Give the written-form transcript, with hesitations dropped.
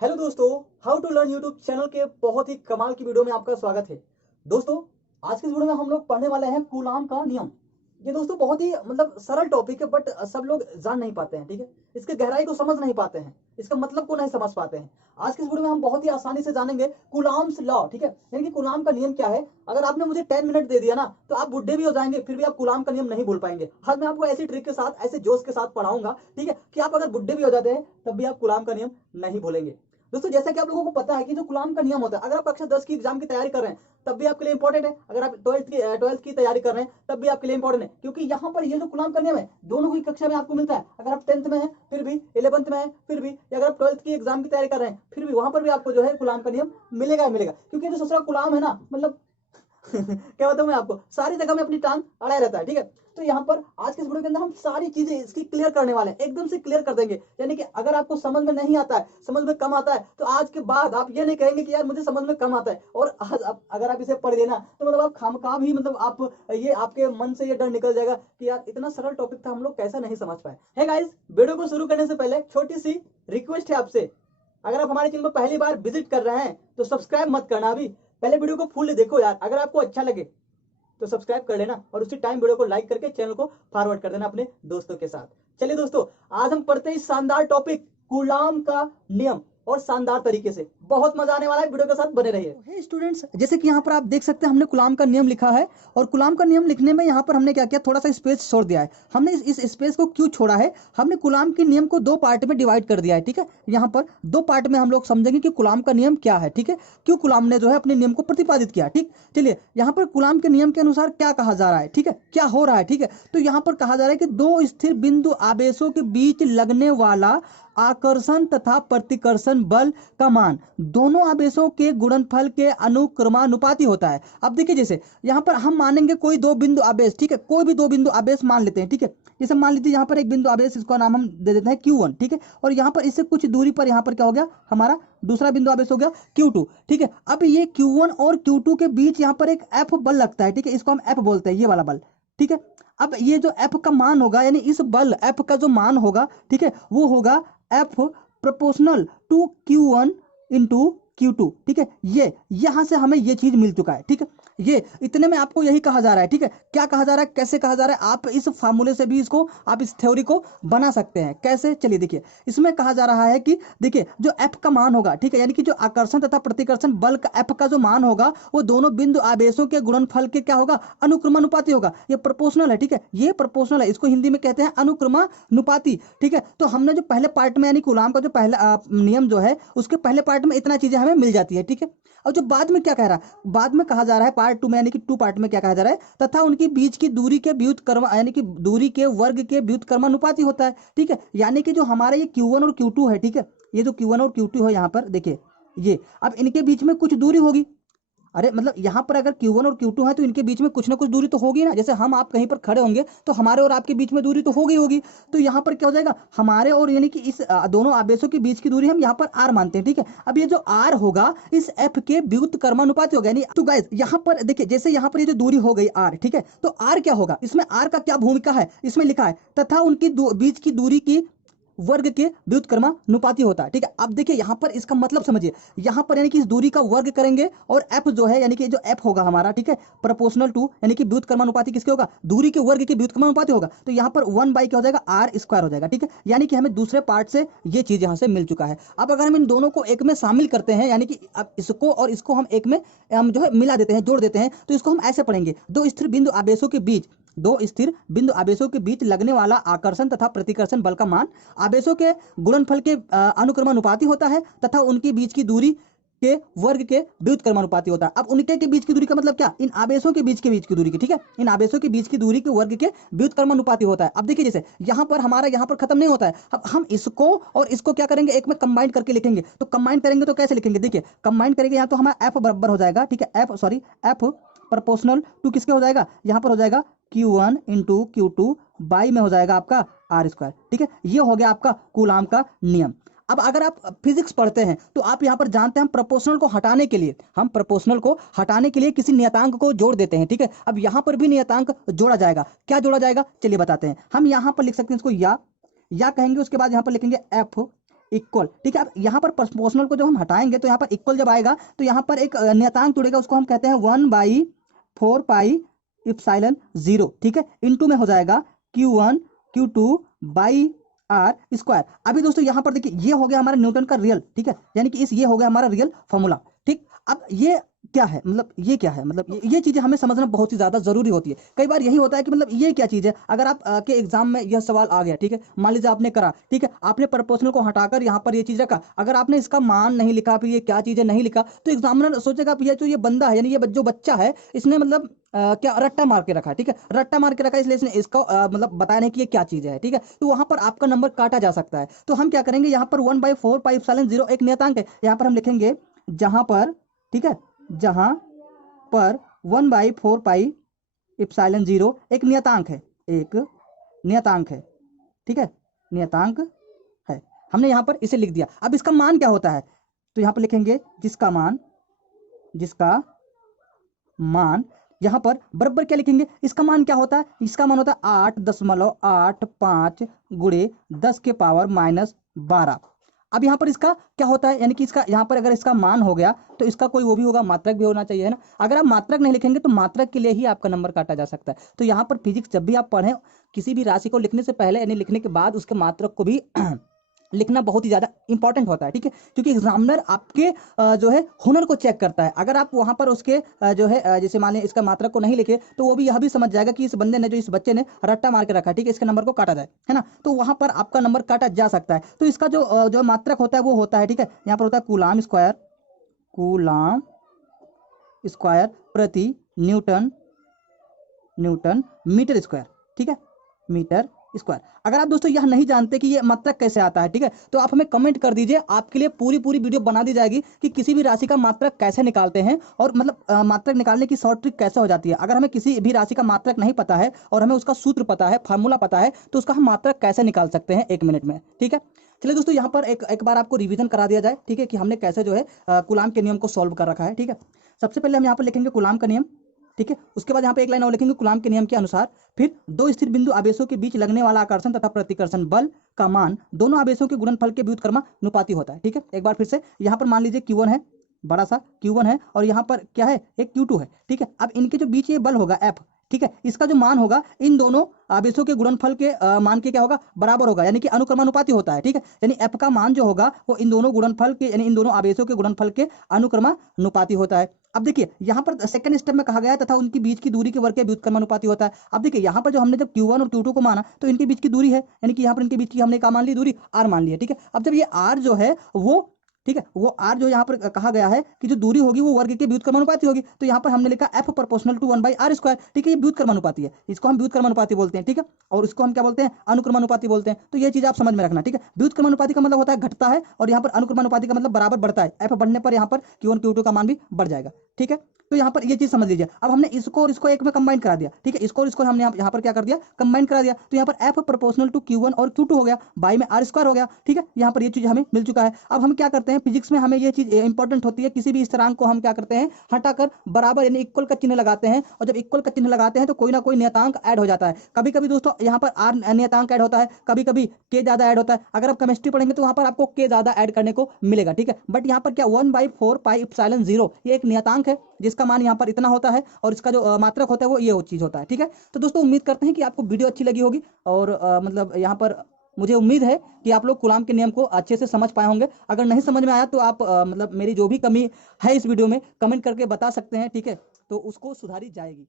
Hello दोस्तों, how to learn YouTube channel के बहुत ही कमाल की वीडियो में आपका स्वागत है। दोस्तों, आज की इस वीडियो में हम लोग पढ़ने वाले हैं कूलाम का नियम। ये दोस्तों बहुत ही सरल टॉपिक है, बट सब लोग जान नहीं पाते हैं। ठीक है, इसके गहराई को समझ नहीं पाते हैं, इसका मतलब को नहीं समझ पाते हैं। आज की इस वीडियो में हम बहुत ही आसानी से जानेंगे कूलाम्स लॉ। ठीक है, यानी कि कूलाम का नियम क्या है। अगर आपने मुझे 10 मिनट दे दिया ना, तो आप बुढ़े भी हो जाएंगे, फिर भी आप कूलाम का नियम नहीं बोल पाएंगे। आज मैं आपको ऐसी ट्रिक के साथ, ऐसे जोश के साथ पढ़ाऊंगा, ठीक है, कि आप अगर बुढ़े भी हो जाते हैं तब भी आप कूलाम का नियम नहीं भूलेंगे। दोस्तों, जैसा कि आप लोगों को पता है कि जो कूलाम का नियम होता है, अगर आप कक्षा 10 की एग्जाम की तैयारी कर रहे हैं तब भी आपके लिए इंपॉर्टेंट है। अगर आप ट्वेल्थ की तैयारी कर रहे हैं तब भी आपके लिए इंपॉर्टेंट है, क्योंकि यहाँ पर ये जो कूलाम का नियम है दोनों की कक्षा में आपको मिलता है। अगर आप 10th में है फिर भी, 11th में है फिर भी, या अगर आप 12th की एग्जाम की तैयारी कर रहे हैं फिर भी, वहां पर भी आपको जो है कूलाम का नियम मिलेगा मिलेगा। क्योंकि जो ससुरा कूलाम है ना, मतलब क्या बताऊं मैं आपको, सारी जगह में अपनी टांग अड़ाए रहता है। ठीक है, तो यहाँ पर आज के इस वीडियो के अंदर हम सारी चीजें इसकी क्लियर करने वाले हैं, एकदम से क्लियर कर देंगे। यानी कि अगर आपको समझ में नहीं आता है, समझ में कम आता है, तो आज के बाद आप ये नहीं कहेंगे कि यार मुझे समझ में कम आता है। और आज अगर आप इसे पढ़ लेना तो मतलब आप खामखा भी, मतलब आप ये, आपके मन से ये डर निकल जाएगा कि यार इतना सरल टॉपिक था, हम लोग कैसा नहीं समझ पाए। है गाइस, वीडियो को शुरू करने से पहले छोटी सी रिक्वेस्ट है आपसे। अगर आप हमारे चैनल पर पहली बार विजिट कर रहे हैं तो सब्सक्राइब मत करना अभी, पहले वीडियो को फुल देखो यार। अगर आपको अच्छा लगे तो सब्सक्राइब कर लेना और उसी टाइम वीडियो को लाइक करके चैनल को फॉरवर्ड कर देना अपने दोस्तों के साथ। चलिए दोस्तों, आज हम पढ़ते हैं शानदार टॉपिक कूलाम का नियम, और शानदार तरीके से। बहुत मजा आने वाला है, वीडियो के साथ बने रहिए। हे स्टूडेंट्स, जैसे कि यहाँ पर आप देख सकते हैं हमने कूलाम का नियम लिखा है, और कूलाम का नियम लिखने में यहाँ पर हमने क्या किया, थोड़ा सा स्पेस छोड़ दिया है। हमने इस स्पेस को क्यों छोड़ा है, हमने कूलाम के नियम को दो पार्ट में डिवाइड कर दिया है। ठीक है, यहाँ पर दो पार्ट में हम लोग समझेंगे कि कूलाम का नियम क्या है। ठीक है, क्यों कूलाम ने जो है अपने नियम को प्रतिपादित किया। ठीक, चलिए यहाँ पर कूलाम के नियम के अनुसार क्या कहा जा रहा है, ठीक है, क्या हो रहा है। ठीक है, तो यहाँ पर कहा जा रहा है कि दो स्थिर बिंदु आवेशों के बीच लगने वाला आकर्षण तथा प्रतिकर्षण बल का मान दोनों आवेशों के गुणनफल के अनुक्रमानुपाती होता है। अब देखिए, जैसे यहाँ पर हम मानेंगे कोई दो बिंदु आवेश, ठीक है, कोई भी दो बिंदु आवेश मान लेते हैं। ठीक है, जैसे मान लीजिए यहाँ पर एक बिंदु आवेश, इसका नाम हम दे देते हैं Q1। ठीक है, और यहाँ पर इससे कुछ दूरी पर यहाँ पर क्या हो गया, हमारा दूसरा बिंदु आवेश हो गया Q2। ठीक है, अब ये Q1 और Q2 के बीच यहाँ पर एक F बल लगता है। ठीक है, इसको हम F बोलते हैं, ये वाला बल। ठीक है, अब ये जो F का मान होगा, यानी इस बल F का जो मान होगा, ठीक है, वो होगा F proportional to Q1 into Q2। ठीक है, ये यहां से हमें ये चीज मिल चुका है। ठीक है, ये इतने में आपको यही कहा जा रहा है। ठीक है, क्या कहा जा रहा है, कैसे कहा जा रहा है, आप इस फार्मूले से भी इसको, आप इस थ्योरी को बना सकते हैं। कैसे, चलिए देखिए, इसमें कहा जा रहा है कि देखिए जो F का मान होगा, ठीक है, यानी कि जो आकर्षण तथा प्रतिकर्षण बल का F का जो मान होगा, वो दोनों बिंदु आवेशों के गुणनफल के क्या होगा, अनुक्रमानुपाती होगा। ये प्रोपोर्शनल है। ठीक है, ये प्रोपोर्शनल है, इसको हिंदी में कहते हैं अनुक्रमानुपाती। ठीक है, तो हमने जो पहले पार्ट में, यानी कूलाम का जो पहला नियम जो है, उसके पहले पार्ट में इतना चीजें हमें मिल जाती है। ठीक है, और जो बाद में क्या कह रहा है, बाद में कहा जा रहा है पार्ट 2 में, यानी कि 2 पार्ट में क्या कहा जा रहा है, तथा उनके बीच की दूरी के व्युत्क्रम, यानी कि दूरी के वर्ग के व्युत्क्रमानुपाती होता है। ठीक है, यानी कि जो हमारा ये Q1 और Q2 है, ठीक है, ये जो Q1 और Q2 है, यहाँ पर देखिए, ये अब इनके बीच में कुछ दूरी होगी। अरे मतलब यहाँ पर अगर Q1 और Q2 है तो इनके बीच में कुछ ना कुछ दूरी तो होगी ना। जैसे हम आप कहीं पर खड़े होंगे तो हमारे और आपके बीच में दूरी तो होगी होगी। तो यहाँ पर क्या हो जाएगा, हमारे और, यानी कि इस दोनों आवेशों के बीच की दूरी हम यहाँ पर R मानते हैं। ठीक है, अब ये जो R होगा इस F के व्युत्क्रमानुपाती होगा। यानी तो गाइस यहाँ पर देखिए, जैसे यहाँ पर ये जो दूरी हो गई R, ठीक है, तो R क्या होगा, इसमें R का क्या भूमिका है, इसमें लिखा है तथा उनकी बीच की दूरी की वर्ग के व्युत्क्रमानुपाती होता है। ठीक है, अब देखिए यहाँ पर इसका मतलब समझिए, यहाँ पर यानी कि इस दूरी का वर्ग करेंगे और F जो है, यानी कि जो F होगा हमारा, ठीक है, प्रोपोर्शनल टू, यानी कि व्युत्क्रमानुपाती किसके होगा, दूरी के वर्ग के व्युत्क्रमानुपाती होगा। तो यहाँ पर 1 बाई क्या हो जाएगा, R स्क्वायर हो जाएगा। ठीक है, यानी कि हमें दूसरे पार्ट से ये चीज यहाँ से मिल चुका है। अब अगर हम इन दोनों को एक में शामिल करते हैं, यानी कि अब इसको और इसको हम एक में हम जो है मिला देते हैं, जोड़ देते हैं, तो इसको हम ऐसे पढ़ेंगे, दो स्थिर बिंदु आवेशों के बीच, दो स्थिर बिंदु आवेशों के बीच लगने वाला आकर्षण तथा प्रतिकर्षण बल का मान आवेशों के गुणनफल के अनुक्रमानुपाती होता है तथा उनके बीच की दूरी के वर्ग के व्युत्क्रमानुपाती होता है। अब उनके के बीच की दूरी का मतलब क्या, इन आवेशों के बीच की दूरी की, ठीक है, इन आवेशों के बीच की दूरी के वर्ग के व्युत्क्रमानुपाती होता है। अब देखिए, जैसे यहाँ पर हमारा यहाँ पर खत्म नहीं होता है, अब हम इसको और इसको क्या करेंगे, एक में कंबाइन करके लिखेंगे। तो कंबाइन करेंगे तो कैसे लिखेंगे, देखिए कंबाइन करेंगे, यहाँ तो हमारा F बराबर हो जाएगा, ठीक है, F प्रोपोर्शनल टू किसके हो जाएगा, यहाँ पर हो जाएगा Q1 इंटू Q2 बाई में हो जाएगा आपका R स्क्वायर। ठीक है, ये हो गया आपका कूलाम का नियम। अब अगर आप फिजिक्स पढ़ते हैं तो आप यहाँ पर जानते हैं, हम प्रोपोर्शनल को हटाने के लिए, किसी नियतांक को जोड़ देते हैं। ठीक है, अब यहाँ पर भी नियतांक जोड़ा जाएगा। क्या जोड़ा जाएगा, चलिए बताते हैं। हम यहाँ पर लिख सकते हैं इसको या कहेंगे, उसके बाद यहाँ पर लिखेंगे F इक्वल, ठीक है। अब यहाँ पर प्रोपोर्शनल को जब हम हटाएंगे तो यहाँ पर इक्वल जब आएगा तो यहाँ पर एक नियतांक जुड़ेगा, उसको हम कहते हैं 1/4πε0, ठीक है। इनटू में हो जाएगा Q1 Q2 by are square. अभी दोस्तों यहाँ पर देखिए ये हो गया हमारा न्यूटन का रियल, ठीक है, यानी कि ये हो गया हमारा रियल फॉर्मूला, ठीक। अब ये क्या है, मतलब ये क्या है, मतलब ये चीजें हमें समझना बहुत ही ज्यादा जरूरी होती है। कई बार यही होता है कि मतलब ये क्या चीज है, अगर आप के एग्जाम में यह सवाल आ गया, ठीक है, मान लीजिए आपने करा, ठीक है, आपने प्रोपोर्शनल को हटाकर यहाँ पर ये चीज रखा, अगर आपने इसका मान नहीं लिखा, फिर ये क्या चीज है नहीं लिखा, तो एग्जामिनर सोचेगा ये जो ये बंदा है, यानी ये जो बच्चा है, इसने मतलब क्या रट्टा मार के रखा है, ठीक है, रट्टा मार के रखा है, इसलिए इसने इसका मतलब बताया नहीं कि ये क्या चीज है, ठीक है। तो वहां पर आपका नंबर काटा जा सकता है। तो हम क्या करेंगे, यहाँ पर 1/4πε0 एक नियतांक है, यहाँ पर हम लिखेंगे जहां पर, ठीक है, जहां पर 1/4πε0 एक नियतांक है, एक नियतांक है, ठीक है, नियतांक है। हमने यहाँ पर इसे लिख दिया। अब इसका मान क्या होता है, तो यहाँ पर लिखेंगे जिसका मान यहाँ पर बराबर क्या लिखेंगे, इसका मान क्या होता है, इसका मान होता है 8.85 गुणे 10⁻⁻12। अब यहाँ पर इसका क्या होता है, यानी कि इसका यहाँ पर अगर इसका मान हो गया तो इसका कोई वो भी होगा, मात्रक भी होना चाहिए, है ना। अगर आप मात्रक नहीं लिखेंगे तो मात्रक के लिए ही आपका नंबर काटा जा सकता है। तो यहाँ पर फिजिक्स जब भी आप पढ़ें, किसी भी राशि को लिखने से पहले यानी लिखने के बाद उसके मात्रक को भी लिखना बहुत ही ज्यादा इंपॉर्टेंट होता है, ठीक है, क्योंकि एग्जामिनर आपके जो है हुनर को चेक करता है। अगर आप वहां पर उसके जो है जैसे मान लें इसका मात्रक को नहीं लिखे, तो वो भी यह भी समझ जाएगा कि इस बंदे ने, जो इस बच्चे ने रट्टा मार के रखा है, ठीक है, इसके नंबर को काटा जाए, है ना। तो वहां पर आपका नंबर काटा जा सकता है। तो इसका जो मात्रक होता है वो होता है, ठीक है, यहाँ पर होता है कूलाम स्क्वायर प्रति न्यूटन मीटर स्क्वायर, ठीक है, मीटर स्क्वायर। अगर आप दोस्तों यह नहीं जानते कि ये मात्रक कैसे आता है, ठीक है, तो आप हमें कमेंट कर दीजिए, आपके लिए पूरी वीडियो बना दी जाएगी कि किसी भी राशि का मात्रक कैसे निकालते हैं, और मतलब मात्रक निकालने की शॉर्ट ट्रिक कैसे हो जाती है। अगर हमें किसी भी राशि का मात्रक नहीं पता है और हमें उसका सूत्र पता है, फार्मूला पता है, तो उसका हम मात्रक कैसे निकाल सकते हैं 1 मिनट में, ठीक है। चलिए दोस्तों, यहाँ पर एक बार आपको रिवीजन करा दिया जाए, ठीक है, कि हमने कैसे जो है कूलाम के नियम को सॉल्व कर रखा है, ठीक है। सबसे पहले हम यहाँ पर लिखेंगे कूलाम का नियम, ठीक है। उसके बाद यहाँ पे एक लाइन और लिखेंगे कूलाम के नियम के अनुसार, फिर दो स्थिर बिंदु आवेशों के बीच लगने वाला आकर्षण तथा प्रतिकर्षण बल का मान दोनों आवेशों के गुणनफल के व्युत्क्रमानुपाती होता है, ठीक है। एक बार फिर से, यहाँ पर मान लीजिए Q1 है, बड़ा सा Q1 है, और यहाँ पर क्या है, एक Q2 है, ठीक है। अब इनके जो बीच ये बल होगा F, ठीक है, इसका जो मान होगा इन दोनों आवेशों के गुणनफल के मान के क्या होगा, बराबर होगा, यानी कि अनुक्रमानुपाती होता है, ठीक है। यानी F का मान जो होगा वो इन दोनों गुणनफल के, यानी इन दोनों आवेशों के गुणनफल के अनुक्रमानुपाती होता है। अब देखिए यहाँ पर सेकंड स्टेप में कहा गया है तथा उनकी बीच की दूरी के वर्ग के व्युत्क्रमानुपाती होता है। अब देखिए यहाँ पर जो हमने जब Q1 और Q2 को माना तो इनके बीच की दूरी है, यानी कि यहाँ पर इनके बीच की हमने क्या मान ली, दूरी R मान ली है, ठीक है। अब जब ये R जो है वो, ठीक है, वो R जो यहाँ पर कहा गया है कि जो दूरी होगी वो वर्ग के व्युत्क्रमानुपाती होगी, तो यहाँ पर हमने लिखा F proportional to 1/r square, ठीक है। ये व्युत्क्रमानुपाती है, इसको हम व्युत्क्रमानुपाती बोलते हैं, ठीक है, और इसको हम क्या बोलते हैं, अनुक्रमानुपाती बोलते हैं। तो ये चीज आप समझ में रखना, ठीक है। व्युत्क्रमानुपाती का मतलब होता है घटता है, और यहाँ पर अनुक्रमानुपाती का मतलब बराबर बढ़ता है। F बढ़ने पर यहाँ पर Q1 Q2 का मान भी बढ़ जाएगा, ठीक है। तो यहाँ पर ये चीज समझ लीजिए। अब हमने इसको और इसको एक में कंबाइन करा दिया, ठीक है, इसको और इसको हमने यहाँ पर क्या कर दिया, कंबाइन करा दिया। तो यहाँ पर F प्रोपोर्शनल टू Q1 और Q2 हो गया, बाई में R स्क्वायर हो गया, ठीक है। यहाँ पर ये चीज हमें मिल चुका है। अब हम क्या करते हैं, फिजिक्स में हमें ये चीज इंपॉर्टेंट होती है, किसी भी स्थिरांक को हम क्या करते हैं, हटाकर बराबर यानी इक्वल का चिन्ह लगाते हैं, और जब इक्वल का चिन्ह लगाते हैं तो कोई ना कोई नियतांक ऐड हो जाता है। कभी कभी दोस्तों यहाँ पर R नियतांक ऐड होता है, कभी कभी K ज्यादा ऐड होता है। अगर आप केमिस्ट्री पढ़ेंगे तो वहां पर आपको K ज्यादा ऐड करने को मिलेगा, ठीक है। बट यहाँ पर क्या 1/4πε0 ये एक नियतांक है जिसका मान यहाँ पर इतना होता है, और इसका जो मात्रक होता है वो ये चीज होता है, ठीक है। तो दोस्तों उम्मीद करते हैं कि आपको वीडियो अच्छी लगी होगी, और मतलब यहाँ पर मुझे उम्मीद है कि आप लोग कूलाम के नियम को अच्छे से समझ पाए होंगे। अगर नहीं समझ में आया तो आप मतलब मेरी जो भी कमी है इस वीडियो में कमेंट करके बता सकते हैं, ठीक है, तो उसको सुधारी जाएगी।